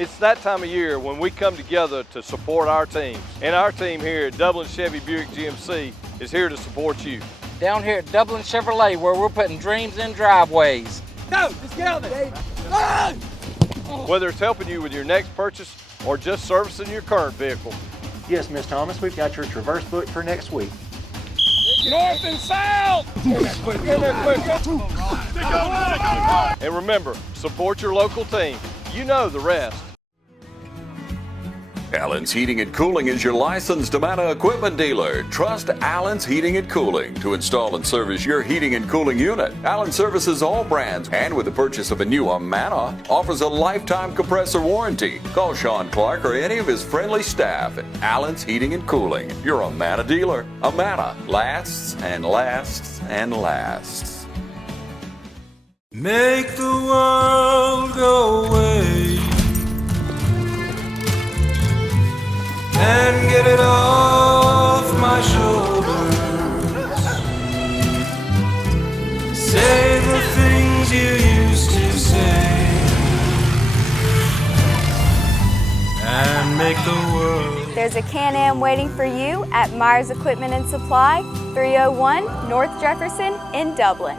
It's that time of year when we come together to support our teams. And our team here at Dublin Chevy Buick GMC is here to support you. Down here at Dublin Chevrolet, where we're putting dreams in driveways. Go, let's get out there. Whether it's helping you with your next purchase or just servicing your current vehicle. Yes, Miss Thomas, we've got your Traverse booked for next week. North and south! And remember, support your local team. You know the rest. Allen's Heating and Cooling is your licensed Amana equipment dealer. Trust Allen's Heating and Cooling to install and service your heating and cooling unit. Allen services all brands, and with the purchase of a new Amana, offers a lifetime compressor warranty. Call Sean Clark or any of his friendly staff at Allen's Heating and Cooling, your Amana dealer. Amana lasts and lasts and lasts. Make the world go away and get it off my shoulders. Say the things you used to say and make the world. There's a Can-Am waiting for you at Myers Equipment and Supply, 301 North Jefferson in Dublin.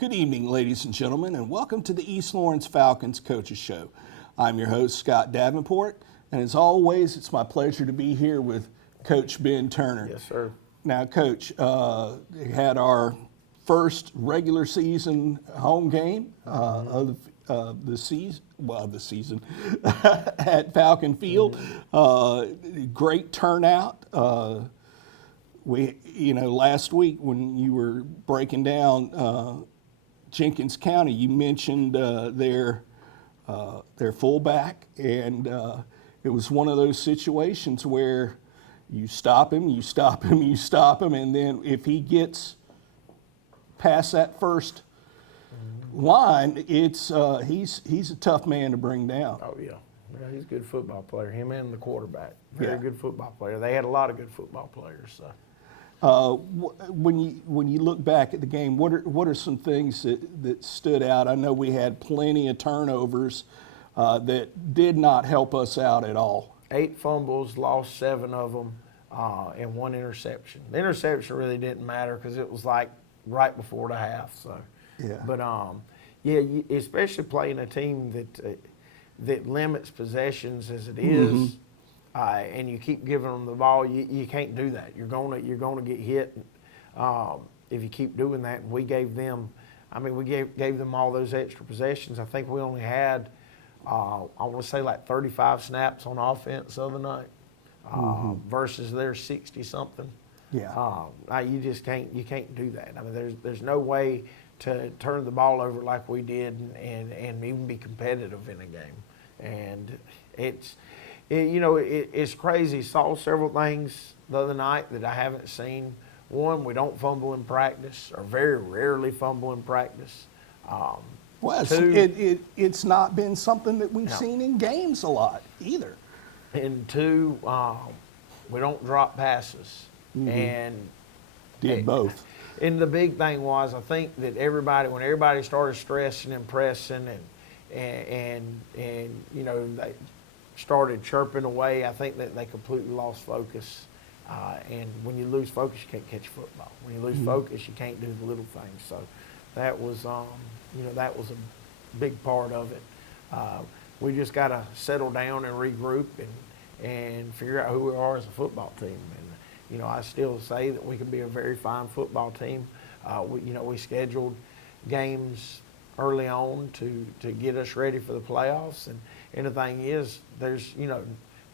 Good evening, ladies and gentlemen, and welcome to the East Lawrence Falcons Coaches Show. I'm your host, Scott Davenport, and as always, it's my pleasure to be here with Coach Ben Turner. Yes, sir. Now, Coach, we had our first regular season home game of the season at Falcon Field. Great turnout. Last week when you were breaking down Jenkins County, you mentioned their fullback, and it was one of those situations where you stop him, and then if he gets past that first line, it's he's a tough man to bring down. Oh yeah, he's a good football player. Him and the quarterback, very good football player. They had a lot of good football players. So. When you look back at the game, what are some things that stood out? I know we had plenty of turnovers that did not help us out at all. 8 fumbles, lost 7 of them, and 1 interception. The interception really didn't matter because it was like right before the half. So, yeah. But especially playing a team that limits possessions as it is. Mm-hmm. And you keep giving them the ball, you can't do that. You're gonna get hit if you keep doing that. And we gave them, we gave them all those extra possessions. I think we only had, I want to say like 35 snaps on offense the other night versus their 60 something. Yeah. You just can't do that. There's no way to turn the ball over like we did and even be competitive in a game. And it's crazy. Saw several things the other night that I haven't seen. One, we don't fumble in practice, or very rarely fumble in practice. Two, it's not been something that we've seen in games a lot either. And 2, we don't drop passes. Mm-hmm. And did both. And the big thing was, I think that when everybody started stressing and pressing and they started chirping away, I think that they completely lost focus. And when you lose focus, you can't catch football. When you lose focus, you can't do the little things. So that was, that was a big part of it. We just got to settle down and regroup and figure out who we are as a football team. And I still say that we can be a very fine football team. We scheduled games early on to get us ready for the playoffs. And the thing is, there's,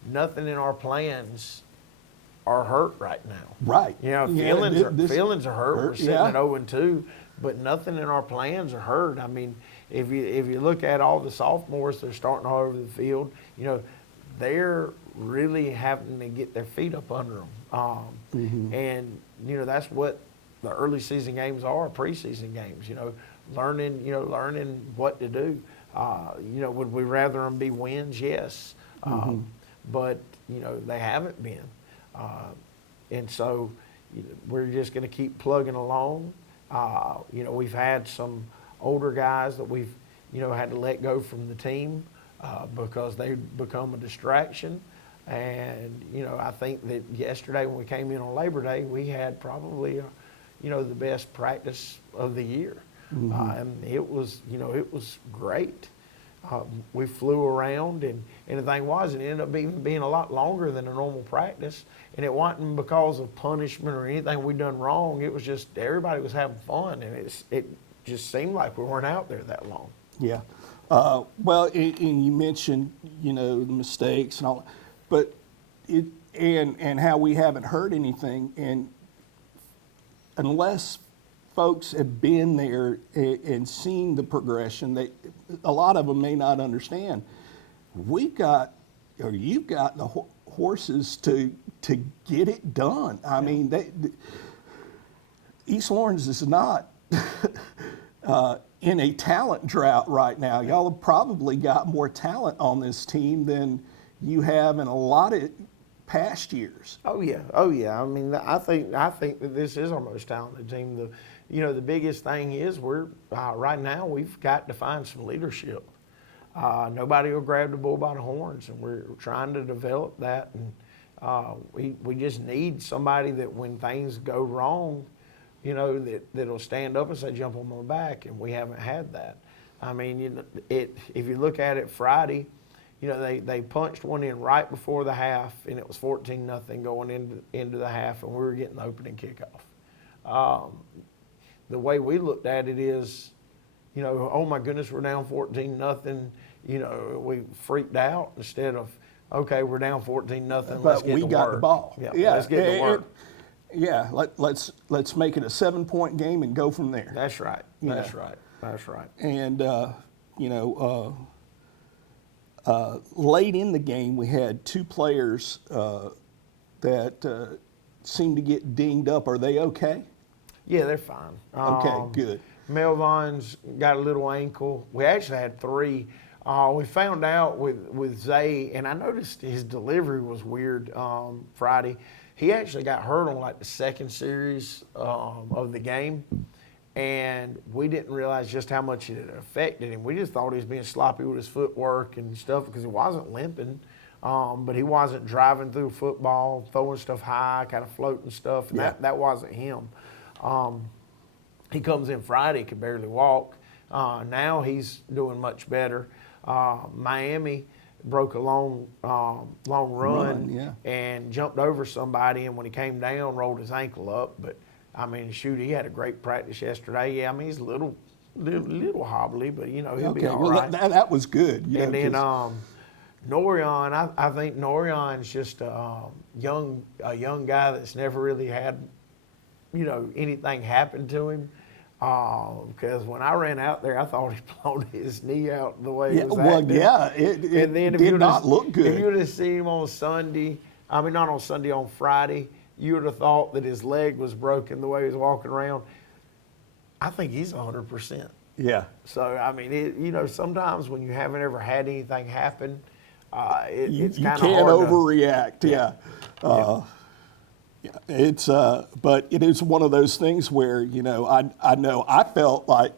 nothing in our plans are hurt right now. Right. Feelings are hurt. We're sitting at 0-2, but nothing in our plans are hurt. If you look at all the sophomores that are starting all over the field, they're really having to get their feet up under them. And, that's what the early season games are, preseason games, learning what to do. Would we rather them be wins? Yes. But, you know, they haven't been. And so we're just going to keep plugging along. You know, we've had some older guys that we've, you know, had to let go from the team because they've become a distraction. And, you know, I think that yesterday when we came in on Labor Day, we had probably, you know, the best practice of the year. And it was, you know, it was great. We flew around, and the thing was, it ended up being a lot longer than a normal practice. And it wasn't because of punishment or anything we'd done wrong. It was just everybody was having fun, and it just seemed like we weren't out there that long. Yeah. Well, and you mentioned, you know, the mistakes and all, but and how we haven't heard anything, and unless folks have been there and seen the progression, a lot of them may not understand. We've got, or you've got the horses to get it done. I mean, East Lawrence is not in a talent drought right now. Y'all have probably got more talent on this team than you have in a lot of past years. Oh yeah. I mean, I think that this is our most talented team. You know, the biggest thing is we're right now we've got to find some leadership. Nobody will grab the bull by the horns, and we're trying to develop that. And we just need somebody that when things go wrong, you know, that'll stand up and say, "Jump on my back," and we haven't had that. I mean, you know, if you look at it Friday, you know, they punched one in right before the half, and it was 14-0 going into the half, and we were getting the opening kickoff. The way we looked at it is, you know, oh my goodness, we're down 14-0. You know, we freaked out instead of, okay, we're down 14-0. Let's get to work. But we got the ball. Yeah, let's get to work. Yeah, let's make it a 7-point game and go from there. That's right. That's right. That's right. And you know, late in the game, we had two players that seemed to get dinged up. Are they okay? Yeah, they're fine. Okay, good. Melvin's got a little ankle. We actually had 3. We found out with Zay, and I noticed his delivery was weird Friday. He actually got hurt on like the second series of the game, and we didn't realize just how much it had affected him. We just thought he was being sloppy with his footwork and stuff because he wasn't limping, but he wasn't driving through football, throwing stuff high, kind of floating stuff, and that wasn't him. He comes in Friday, could barely walk. Now he's doing much better. Miami broke a long run and jumped over somebody, and when he came down, rolled his ankle up. But I mean, shoot, he had a great practice yesterday. Yeah, I mean, he's a little hobbly, but you know, he'll be all right. That was good. And then Norion, I think Norion's just a young guy that's never really had, you know, anything happen to him. Because when I ran out there, I thought he blown his knee out the way it was acting. It did not look good. If you would have seen him on Sunday, I mean, not on Sunday, on Friday, you would have thought that his leg was broken the way he was walking around. I think he's 100%. Yeah. So, I mean, you know, sometimes when you haven't ever had anything happen, it's kind of hard. You can't overreact, yeah. It's but it is one of those things where, you know I felt like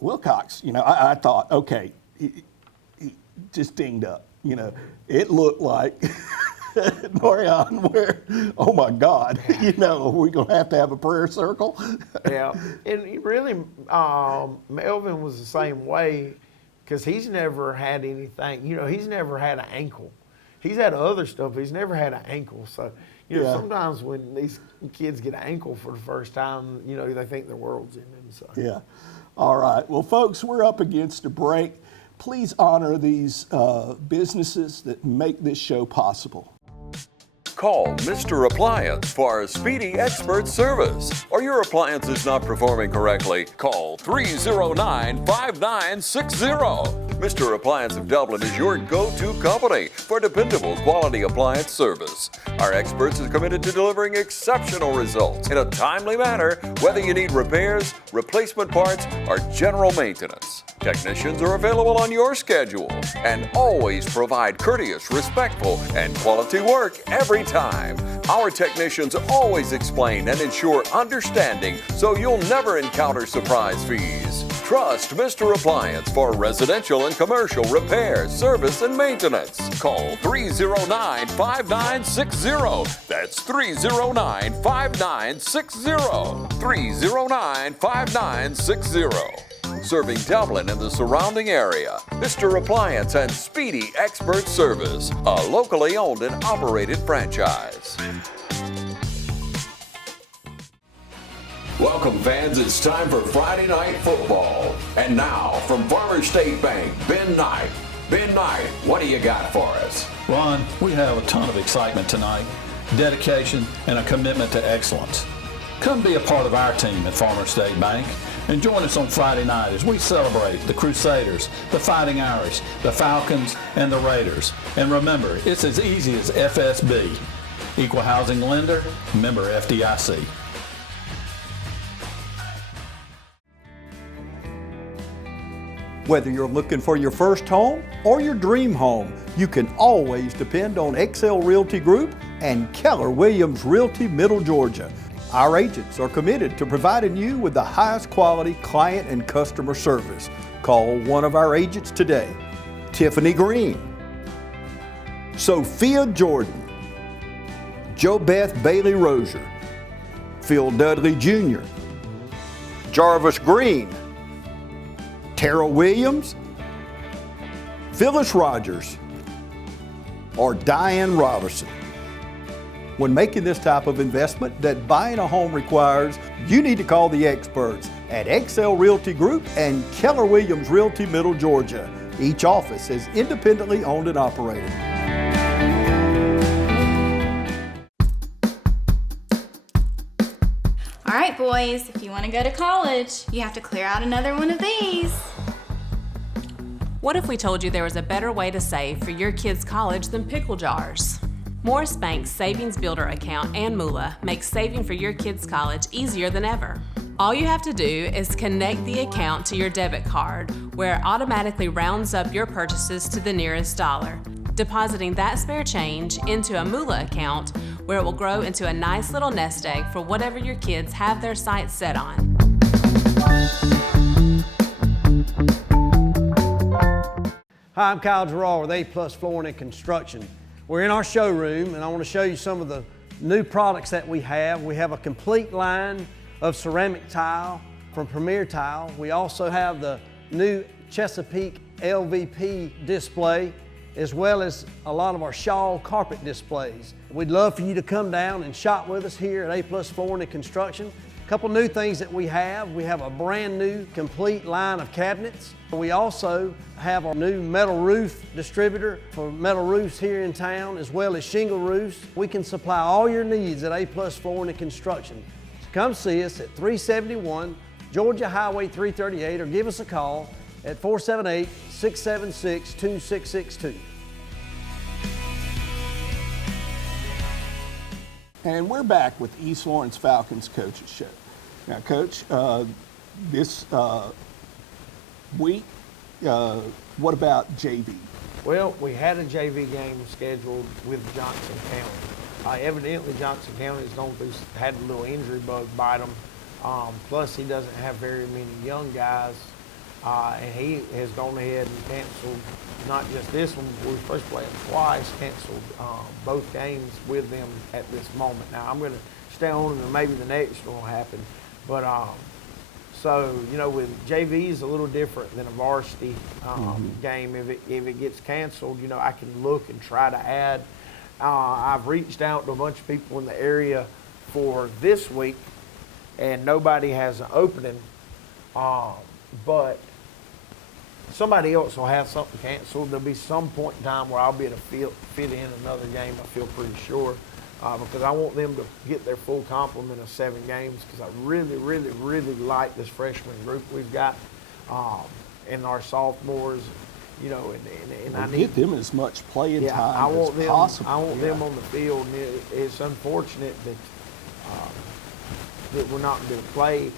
Wilcox, you know, I thought, okay, he just dinged up, you know. It looked like Norion where, oh my God, you know, are we gonna have to have a prayer circle? Yeah, and really Melvin was the same way because he's never had anything, you know, he's never had an ankle. He's had other stuff, but he's never had an ankle. So, you know, sometimes when these kids get an ankle for the first time, you know, they think their world's ending. So. Yeah. All right. Well, folks, we're up against a break. Please honor these businesses that make this show possible. Call Mr. Appliance for a speedy expert service. Or your appliance is not performing correctly, call 309-5960. Mr. Appliance of Dublin is your go-to company for dependable quality appliance service. Our experts are committed to delivering exceptional results in a timely manner, whether you need repairs, replacement parts, or general maintenance. Technicians are available on your schedule and always provide courteous, respectful, and quality work every time. Our technicians always explain and ensure understanding so you'll never encounter surprise fees. Trust Mr. Appliance for residential and commercial repair, service, and maintenance. Call 309-5960. That's 309-5960. 309-5960. Serving Dublin and the surrounding area. Mr. Appliance and Speedy Expert Service, a locally owned and operated franchise. Welcome, fans. It's time for Friday Night Football. And now, from Farmers State Bank, Ben Knight. Ben Knight, what do you got for us? Ron, we have a ton of excitement tonight, dedication, and a commitment to excellence. Come be a part of our team at Farmers State Bank and join us on Friday night as we celebrate the Crusaders, the Fighting Irish, the Falcons, and the Raiders. And remember, it's as easy as FSB. Equal Housing Lender, member FDIC. Whether you're looking for your first home or your dream home, you can always depend on XL Realty Group and Keller Williams Realty Middle Georgia. Our agents are committed to providing you with the highest quality client and customer service. Call one of our agents today. Tiffany Green, Sophia Jordan, Jo Beth Bailey Rozier, Phil Dudley Jr., Jarvis Green, Tara Williams, Phyllis Rogers, or Diane Robertson. When making this type of investment that buying a home requires, you need to call the experts at XL Realty Group and Keller Williams Realty Middle Georgia. Each office is independently owned and operated. All right, boys, if you want to go to college, you have to clear out another one of these. What if we told you there was a better way to save for your kids' college than pickle jars? Morris Bank's Savings Builder account and moolah makes saving for your kids' college easier than ever. All you have to do is connect the account to your debit card, where it automatically rounds up your purchases to the nearest dollar, depositing that spare change into a moolah account where it will grow into a nice little nest egg for whatever your kids have their sights set on. Hi, I'm Kyle Gerard with A+ Flooring and Construction. We're in our showroom and I want to show you some of the new products that we have. We have a complete line of ceramic tile from Premier Tile. We also have the new Chesapeake LVP display, as well as a lot of our shawl carpet displays. We'd love for you to come down and shop with us here at A+ Flooring and Construction. A couple new things that we have a brand new complete line of cabinets. We also have our new metal roof distributor for metal roofs here in town, as well as shingle roofs. We can supply all your needs at A+ Flooring and Construction. So come see us at 371 Georgia Highway 338 or give us a call at 478-676-2662. And we're back with East Lawrence Falcons Coaches Show. Now, Coach, this week, what about JV? Well, we had a JV game scheduled with Johnson County. Evidently, Johnson County had a little injury bug bite him. Plus, he doesn't have very many young guys. And he has gone ahead and canceled not just this one, we were supposed to play them twice, canceled both games with them at this moment. Now, I'm going to stay on and maybe the next one will happen. But so, you know, with JV is a little different than a varsity game. If it gets canceled, you know, I can look and try to add. I've reached out to a bunch of people in the area for this week, and nobody has an opening. But somebody else will have something canceled. There'll be some point in time where I'll be able to fit in another game, I feel pretty sure, because I want them to get their full complement of 7 games, because I really, really, really like this freshman group we've got, and our sophomores you know, and I need get them as much playing I time want as them, possible. I want them on the field, and it's unfortunate that that we're not going to play.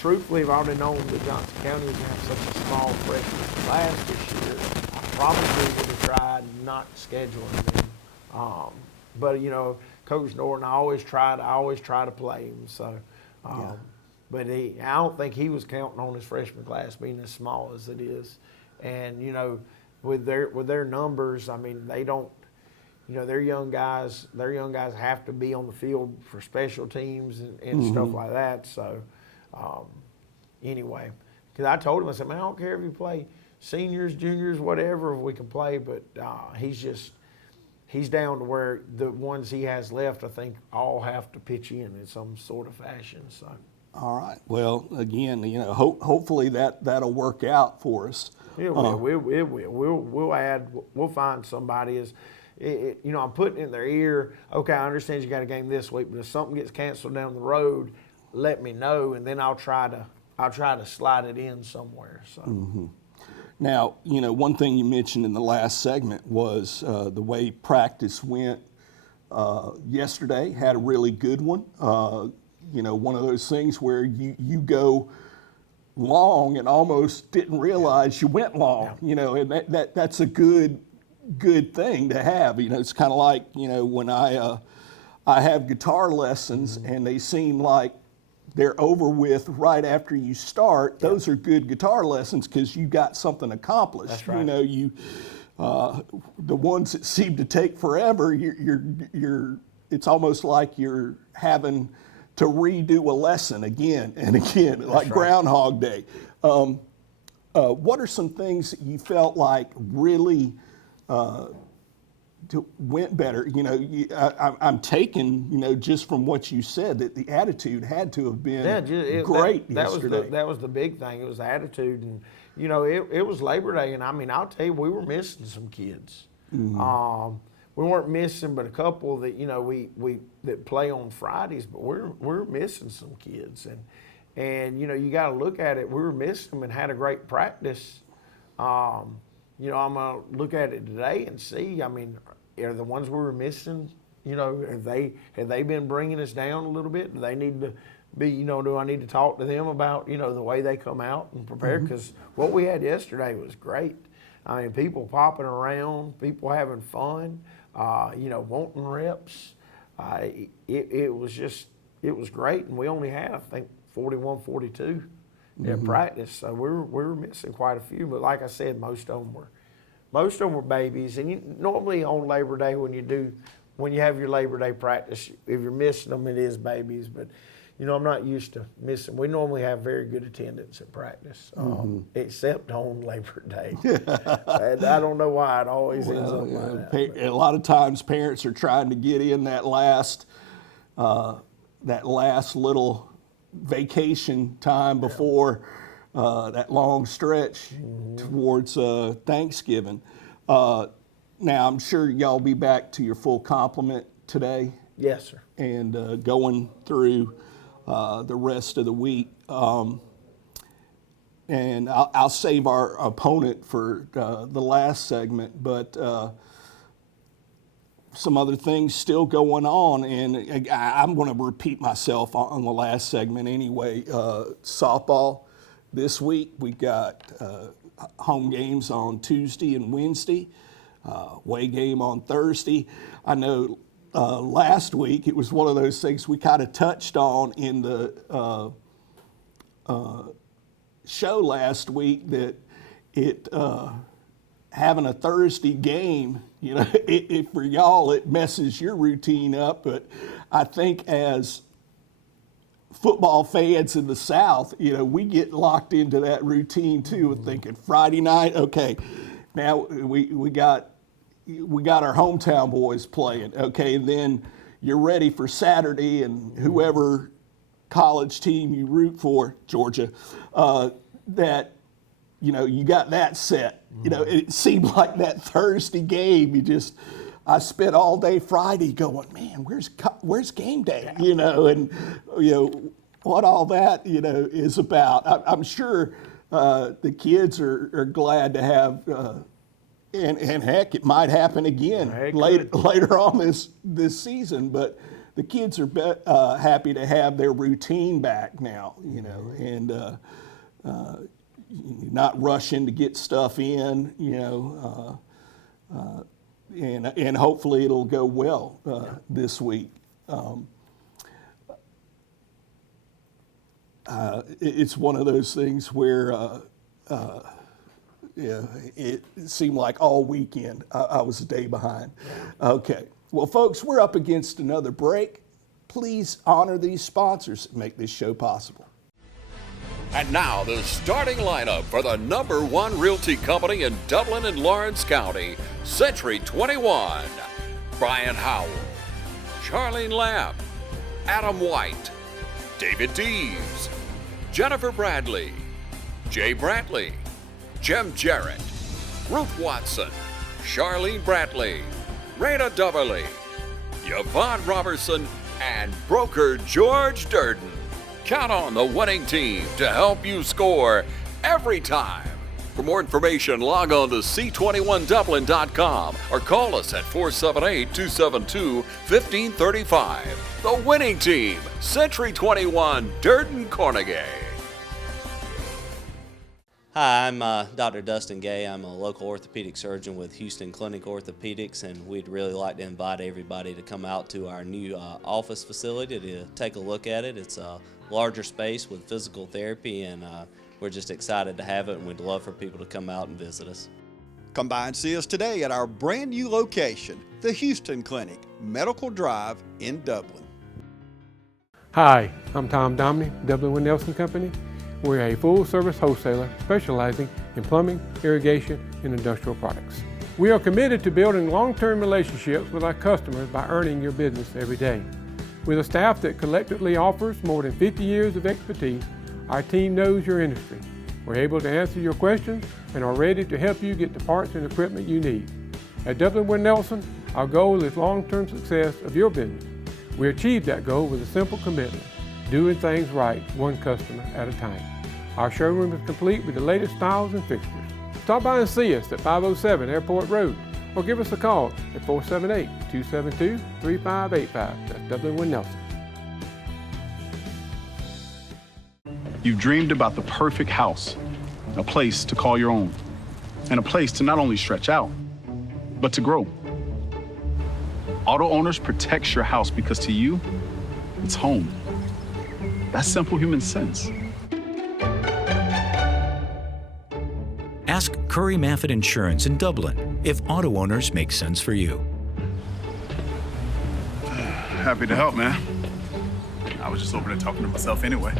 Truthfully, if I would have known that Johnson County was going to have such a small freshman class this year, I probably would have tried not scheduling them. But you know, Coach Norton, I always try to play him. So, but I don't think he was counting on his freshman class being as small as it is. And you know, with their numbers, I mean, they don't. You know, their young guys have to be on the field for special teams and stuff like that. So, anyway, because I told him, I said, man, I don't care if you play seniors, juniors, whatever, if we can play, but he's down to where the ones he has left, I think, all have to pitch in some sort of fashion. So. All right. Well, again, you know, hopefully that'll work out for us. It will. We'll find somebody. You know, I'm putting in their ear, okay, I understand you got a game this week, but if something gets canceled down the road, let me know, and then I'll try to slide it in somewhere. So. Now, you know, one thing you mentioned in the last segment was the way practice went yesterday. Had a really good one. You know, one of those things where you go long and almost didn't realize you went long. You know, and that's a good thing to have. You know, it's kind of like, you know, when I have guitar lessons and they seem like they're over with right after you start. Those are good guitar lessons because you got something accomplished. That's right. You know, the ones that seem to take forever, it's almost like you're having to redo a lesson again and again, like right. Groundhog Day. What are some things that you felt like really went better? You know, I'm taking, you know, just from what you said, that the attitude had to have been great yesterday. That was the big thing. It was the attitude, and you know, it was Labor Day, and I mean, I'll tell you, we were missing some kids. We weren't missing, but a couple that, you know, we that play on Fridays, but we're missing some kids, and you know, you got to look at it. We were missing them and had a great practice. You know, I'm gonna look at it today and see. I mean, are the ones we were missing, you know, have they been bringing us down a little bit? Do they need to be, you know, do I need to talk to them about, you know, the way they come out and prepare? Because what we had yesterday was great. I mean, people popping around, people having fun, you know, wanting reps. It was great, and we only had, I think, 41, 42 at practice, so we were missing quite a few. But like I said, most of them were babies. And normally on Labor Day, when you have your Labor Day practice, if you're missing them, it is babies. But you know, I'm not used to missing. We normally have very good attendance at practice, except on Labor Day. And I don't know why it always ends up like that. A lot of times, parents are trying to get in that last little vacation time before that long stretch towards Thanksgiving. Now, I'm sure y'all be back to your full complement today. Yes, sir. And going through the rest of the week. And I'll save our opponent for the last segment, but some other things still going on, and I'm going to repeat myself on the last segment anyway. Softball this week, we got home games on Tuesday and Wednesday, away game on Thursday. I know last week it was one of those things we kind of touched on in the show last week, that it having a Thursday game, you know, for y'all, it messes your routine up. But I think as football fans in the South, you know, we get locked into that routine too, of thinking Friday night, okay, now we got our hometown boys playing, okay, and then you're ready for Saturday, and whoever college team you root for, Georgia, that, you know, you got that set. You know, it seemed like that Thursday game, I spent all day Friday going, man, where's game day? You know, and, you know, what all that, you know, is about. I'm sure the kids are glad to have, and heck, it might happen again later on this season. But the kids are happy to have their routine back now, you know, and not rushing to get stuff in, you know, and hopefully it'll go well this week. It's one of those things where it seemed like all weekend I was a day behind. Okay, well, folks, we're up against another break. Please honor these sponsors that make this show possible. And now the starting lineup for the #1 realty company in Dublin and Lawrence County, Century 21. Brian Howell, Charlene Lamb, Adam White, David Deves, Jennifer Bradley, Jay Brantley, Jim Jarrett, Ruth Watson, Charlene Brantley, Raina Duberly, Yvonne Robertson, and broker George Durden. Count on the winning team to help you score every time. For more information, log on to c21dublin.com or call us at 478-272-1535. The winning team, Century 21, Durden Carnegie. Hi, I'm Dr. Dustin Gay. I'm a local orthopedic surgeon with Houston Clinic Orthopedics, and we'd really like to invite everybody to come out to our new office facility to take a look at it. It's a larger space with physical therapy, and we're just excited to have it, and we'd love for people to come out and visit us. Come by and see us today at our brand new location, the Houston Clinic, Medical Drive in Dublin. Hi, I'm Tom Domney, Dublin Nelson Company. We're a full-service wholesaler specializing in plumbing, irrigation, and industrial products. We are committed to building long-term relationships with our customers by earning your business every day. With a staff that collectively offers more than 50 years of expertise, our team knows your industry. We're able to answer your questions and are ready to help you get the parts and equipment you need. At Dublin Nelson, our goal is long-term success of your business. We achieve that goal with a simple commitment: doing things right, one customer at a time. Our showroom is complete with the latest styles and fixtures. Stop by and see us at 507 Airport Road or give us a call at 478-272-3585. That's Dublin Nelson. You've dreamed about the perfect house, a place to call your own, and a place to not only stretch out, but to grow. Auto Owners protects your house because to you, it's home. That's simple human sense. Ask Curry Maffett Insurance in Dublin if Auto Owners make sense for you. Happy to help, man. I was just over there talking to myself anyway.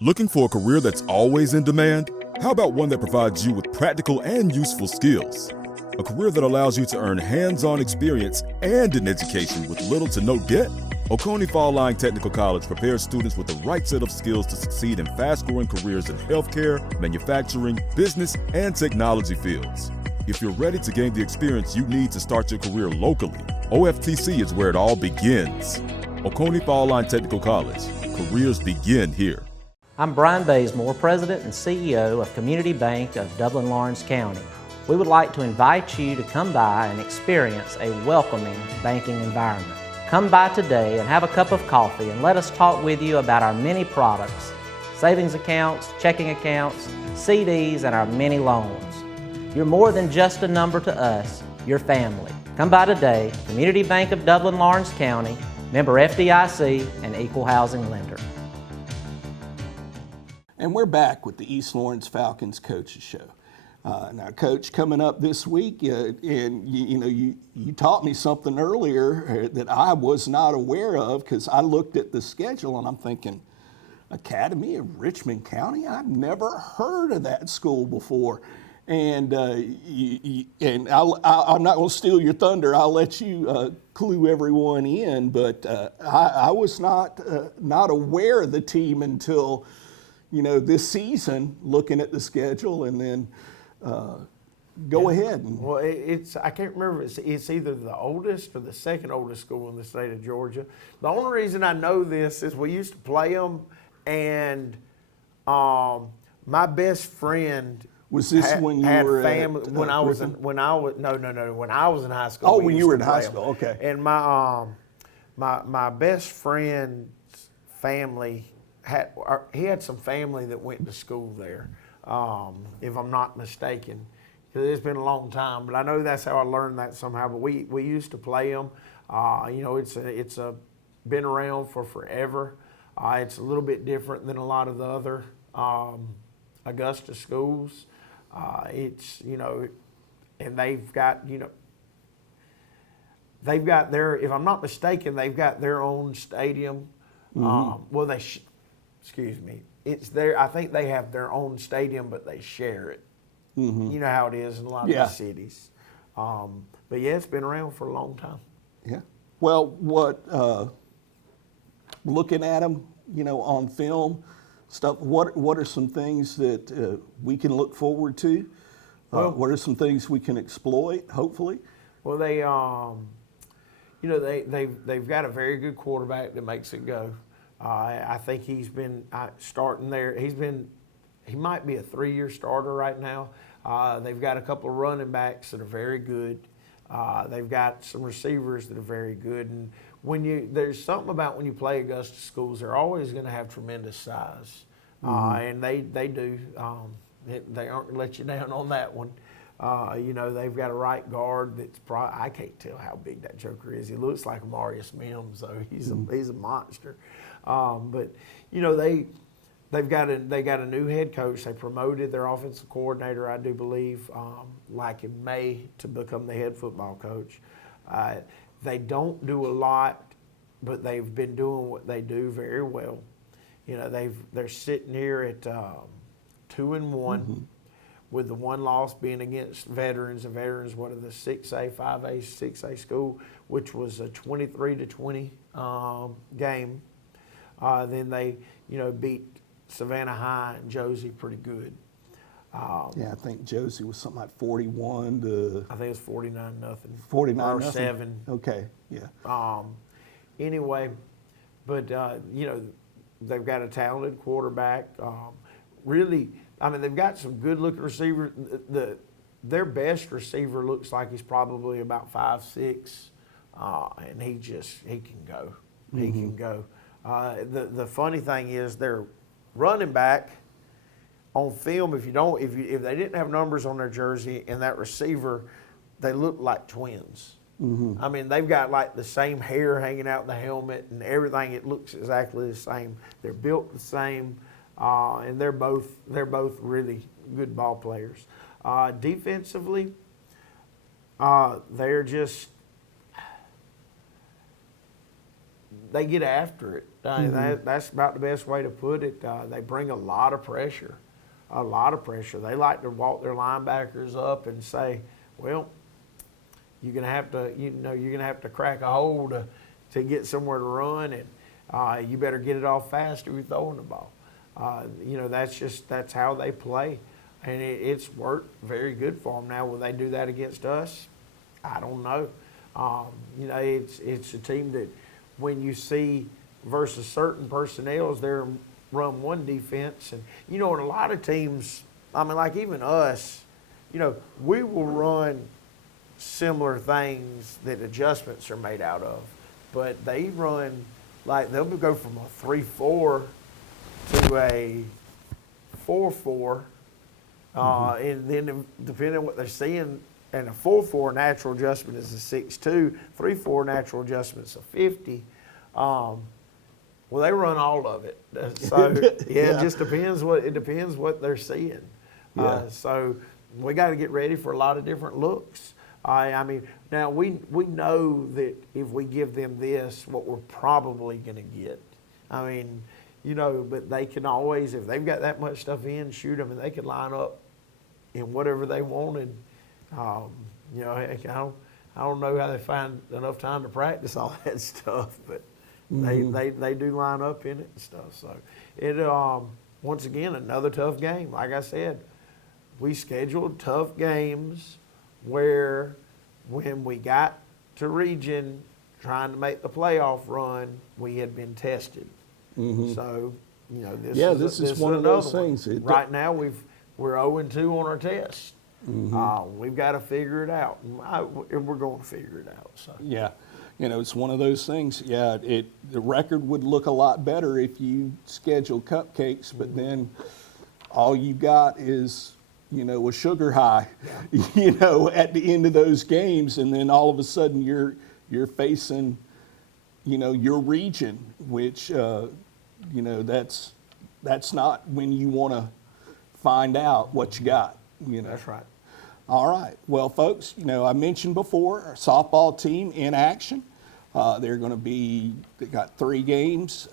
Looking for a career that's always in demand? How about one that provides you with practical and useful skills? A career that allows you to earn hands-on experience and an education with little to no debt? Oconee Fall Line Technical College prepares students with the right set of skills to succeed in fast-growing careers in healthcare, manufacturing, business, and technology fields. If you're ready to gain the experience you need to start your career locally, OFTC is where it all begins. Oconee Fall Line Technical College. Careers begin here. I'm Brian Bazemore, President and CEO of Community Bank of Dublin-Lawrence County. We would like to invite you to come by and experience a welcoming banking environment. Come by today and have a cup of coffee and let us talk with you about our many products, savings accounts, checking accounts, CDs, and our many loans. You're more than just a number to us, you're family. Come by today, Community Bank of Dublin-Lawrence County, member FDIC, and equal housing lender. And we're back with the East Lawrence Falcons Coaches Show. Now, Coach, coming up this week, and you taught me something earlier that I was not aware of, because I looked at the schedule and I'm thinking, Academy of Richmond County? I've never heard of that school before. And I'm not going to steal your thunder. I'll let you clue everyone in. But I was not aware of the team until this season, looking at the schedule, and then. Go ahead. Well, I can't remember. It's either the oldest or the second oldest school in the state of Georgia. The only reason I know this is we used to play them, and My best friend was this when you were family, at, when I was in, Griffin? when I was when I was in high school. Oh, we when used you were to in high play 'em. school, okay. And my best friend's family he had some family that went to school there, if I'm not mistaken. It's been a long time, but I know that's how I learned that somehow. But we used to play them. You know, it's been around for forever. It's a little bit different than a lot of the other Augusta schools. It's, you know, and they've got their, if I'm not mistaken, they've got their own stadium. Well, excuse me. I think they have their own stadium, but they share it. You know how it is in a lot of the cities. But yeah, it's been around for a long time. Yeah. Well, looking at them, you know, on film, stuff. What are some things that we can look forward to? What are some things we can exploit? Hopefully. Well, they, you know, they've got a very good quarterback that makes it go. I think he's been starting there. He might be a 3-year starter right now. They've got a couple of running backs that are very good. They've got some receivers that are very good. And there's something about when you play Augusta schools, they're always going to have tremendous size. And they do. They aren't going to let you down on that one. You know, they've got a right guard that's I can't tell how big that joker is. He looks like Marius Mims, though. He's a monster. But you know, they got a new head coach. They promoted their offensive coordinator, I do believe, like in May, to become the head football coach. They don't do a lot, but they've been doing what they do very well. You know, they're sitting here at 2-1. With the one loss being against veterans, and veterans, what are the 6A, 5A, 6A school, which was a 23-20 game. Then they, you know, beat Savannah High and Josie pretty good. Yeah, I think Josie was something like 41 to. I think it's 49-0. 49-0. Or 7. Okay, yeah. Anyway, but you know, they've got a talented quarterback. Really. I mean, they've got some good-looking receivers. Their best receiver looks like he's probably about 5'6", and he can go. He can go. The funny thing is, their running back on film, if they didn't have numbers on their jersey, and that receiver, they look like twins. I mean, they've got like the same hair hanging out the helmet and everything. It looks exactly the same. They're built the same. And they're both really good ball players. Defensively, they get after it. That's about the best way to put it. They bring a lot of pressure. They like to walk their linebackers up and say, "Well, you're gonna have to crack a hole to get somewhere to run, and you better get it off fast if you're throwing the ball." You know, that's how they play, and it's worked very good for them. Now, will they do that against us? I don't know. You know, it's a team that when you see versus certain personnels, they're run one defense, and you know, in a lot of teams, I mean, like even us, you know, we will run similar things that adjustments are made out of, but they run like they'll go from a 3-4 to a 4-4, and then depending on what they're seeing, and a 4-4 natural adjustment is a 6-2, 3-4 natural adjustment's a 50. Well, they run all of it. So it just depends what they're seeing. So we got to get ready for a lot of different looks. I mean, now we know that if we give them this, what we're probably going to get. I mean, you know, but they can always, if they've got that much stuff in, shoot them, and they can line up in whatever they wanted. You know, I don't know how they find enough time to practice all that stuff, but they do line up in it and stuff. So it once again, another tough game. Like I said, we scheduled tough games where when we got to region trying to make the playoff run, we had been tested. So You know, this this is one of those things. Right now, we're 0-2 on our test. We've got to figure it out. And we're going to figure it out. So. Yeah. You know, it's one of those things. Yeah, the record would look a lot better if you schedule cupcakes, but then all you got is, you know, a sugar high, you know, at the end of those games, and then all of a sudden you're facing, you know, your region, which, you know, that's not when you want to find out what you got. You know. That's right. All right. Well, folks, you know, I mentioned before our softball team in action. They're going to be, they got 3 games,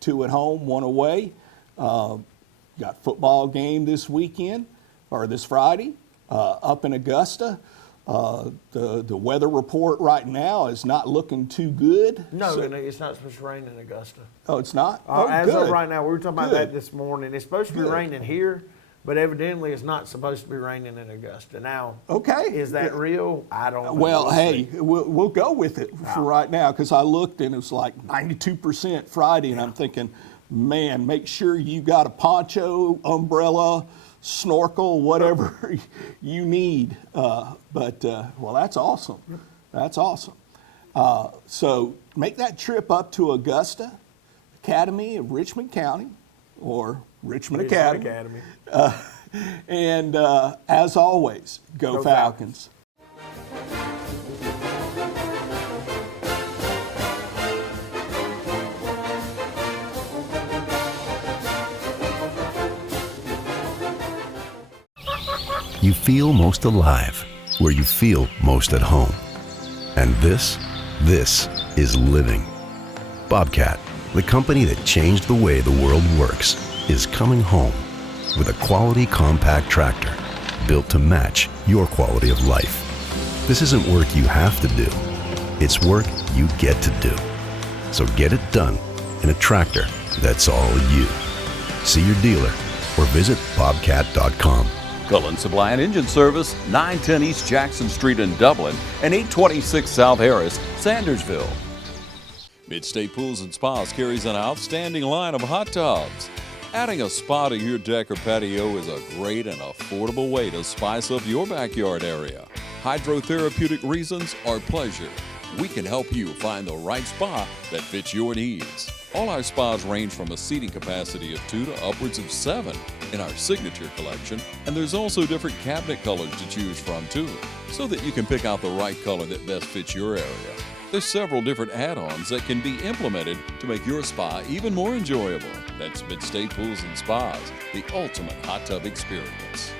2 at home, 1 away. Got football game this weekend, or this Friday, up in Augusta. The weather report right now is not looking too good. No, it's not supposed to rain in Augusta. Oh, it's not? As good. of right now, we were talking about Good. that this morning. It's supposed to be raining here, but evidently it's not supposed to be raining in Augusta. Now, is that real? I don't know. Well, hey, we'll go with it for right now, because I looked and it was like 92% Friday, and I'm thinking, man, make sure you got a poncho, umbrella, snorkel, whatever you need. Well, that's awesome. That's awesome. So make that trip up to Augusta Academy of Richmond County, or Richmond Academy. And as always, go Falcons. You feel most alive where you feel most at home. And this is living. Bobcat, the company that changed the way the world works, is coming home with a quality compact tractor built to match your quality of life. This isn't work you have to do. It's work you get to do. So get it done in a tractor that's all you. See your dealer or visit bobcat.com. Cullen Supply and Engine Service, 910 East Jackson Street in Dublin and 826 South Harris, Sandersville. Midstate Pools and Spas carries an outstanding line of hot tubs. Adding a spa to your deck or patio is a great and affordable way to spice up your backyard area. Hydrotherapeutic reasons or pleasure, we can help you find the right spa that fits your needs. All our spas range from a seating capacity of 2 to upwards of 7 in our signature collection, and there's also different cabinet colors to choose from too, so that you can pick out the right color that best fits your area. There's several different add-ons that can be implemented to make your spa even more enjoyable. That's Midstate Pools and Spas, the ultimate hot tub experience.